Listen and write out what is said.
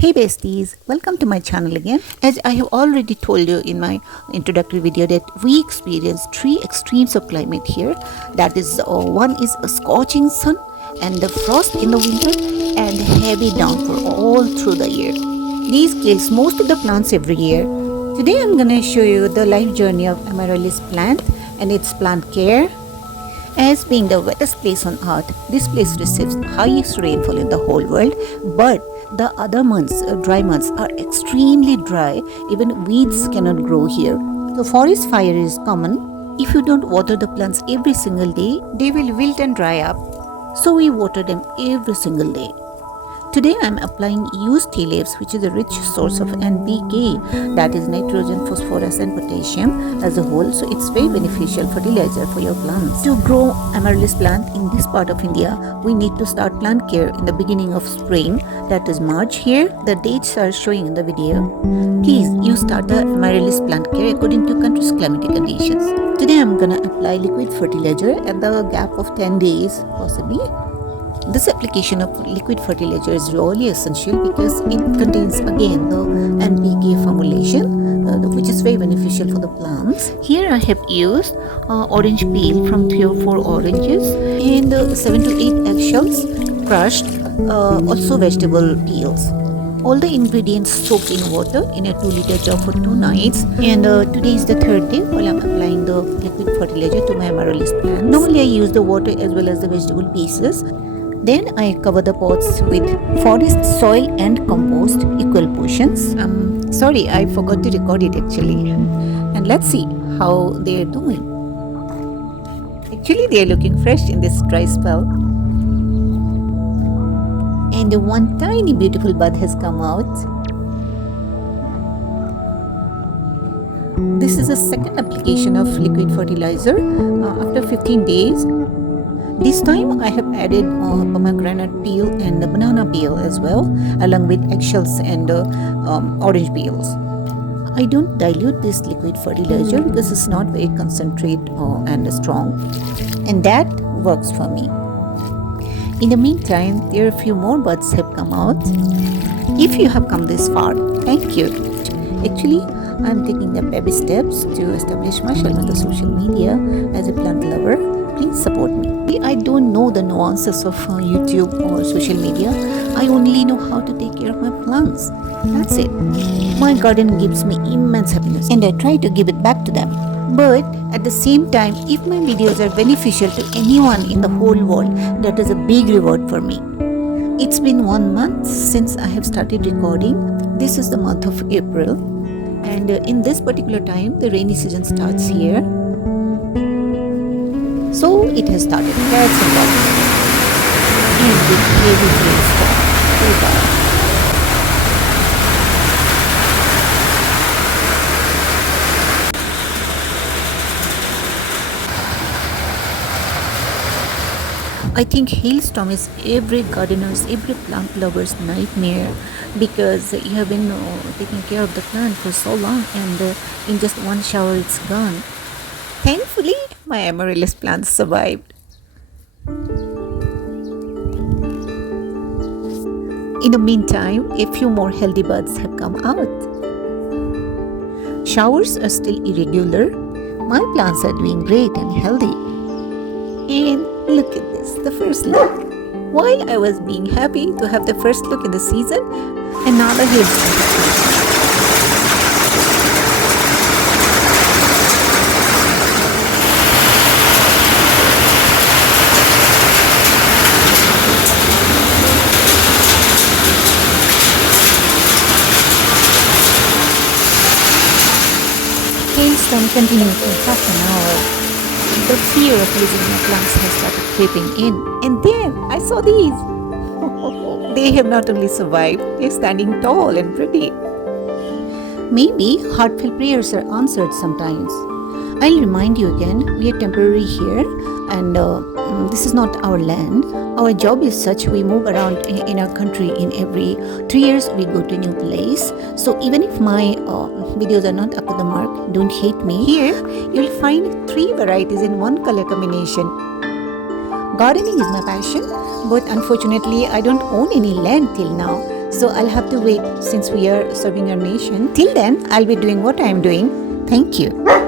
Hey besties, welcome to my channel again. As I have already told you in my introductory video that we experience three extremes of climate here. That is, one is a scorching sun and the frost in the winter and heavy downpour all through the year. These kills most of the plants every year. Today I'm gonna show you the life journey of amaryllis plant and its plant care. As being the wettest place on earth, this place receives highest rainfall in the whole world, but the other months, dry months, are extremely dry. Even weeds cannot grow here. So forest fire is common. If you don't water the plants every single day, they will wilt and dry up. So we water them every single day. Today I am applying used tea leaves, which is a rich source of NPK, that is nitrogen, phosphorus and potassium as a whole. So it's very beneficial fertilizer for your plants. To grow amaryllis plant in this part of India, we need to start plant care in the beginning of spring, that is March. Here the dates are showing in the video. Please, you start the amaryllis plant care according to country's climatic conditions. Today I'm gonna apply liquid fertilizer at the gap of 10 days possibly. This application of liquid fertilizer is really essential because it contains again the NPK formulation, which is very beneficial for the plants. Here I have used orange peel from 3 or 4 oranges and 7 to 8 eggshells crushed, also vegetable peels. All the ingredients soaked in water in a 2-liter jar for 2 nights, and today is the 3rd day while I'm applying the liquid fertilizer to my amaryllis plants. Normally I use the water as well as the vegetable pieces. Then I cover the pots with forest soil and compost equal portions. Sorry, I forgot to record it actually. And let's see how they are doing. Actually, they are looking fresh in this dry spell. And one tiny beautiful bud has come out. This is the second application of liquid fertilizer after 15 days. This time I have added pomegranate peel and banana peel as well, along with eggshells and orange peels. I don't dilute this liquid fertilizer because it's not very concentrate and strong, and that works for me. In the meantime, there are a few more buds have come out. If you have come this far, thank you. Actually, I'm taking the baby steps to establish myself on the social media as a plant lover. Please support me. I don't know the nuances of YouTube or social media. I only know how to take care of my plants. That's it. My garden gives me immense happiness and I try to give it back to them. But at the same time, if my videos are beneficial to anyone in the whole world, that is a big reward for me. It's been 1 month since I have started recording. This is the month of April, and in this particular time, the rainy season starts here. So it has started cats and dogs and with heavy rainstorm. Oh God. I think hailstorm is every gardener's, every plant lover's nightmare because you have been taking care of the plant for so long and in just one shower it's gone. Thankfully, my amaryllis plants survived. In the meantime, a few more healthy buds have come out. Showers are still irregular. My plants are doing great and healthy. And look at this, the first look. While I was being happy to have the first look in the season, another hailstorm. Hailstorm continued for half an hour. The fear of losing my plants has started creeping in. And then I saw these. They have not only survived, they're standing tall and pretty. Maybe heartfelt prayers are answered sometimes. I'll remind you again, we are temporary here and this is not our land. Our job is such, we move around in our country. In every 3 years we go to a new place. So even if my videos are not up to the mark, don't hate me. Here you'll find 3 varieties in 1 color combination. Gardening is my passion, but unfortunately I don't own any land till now. So I'll have to wait since we are serving our nation. Till then, I'll be doing what I'm doing. Thank you.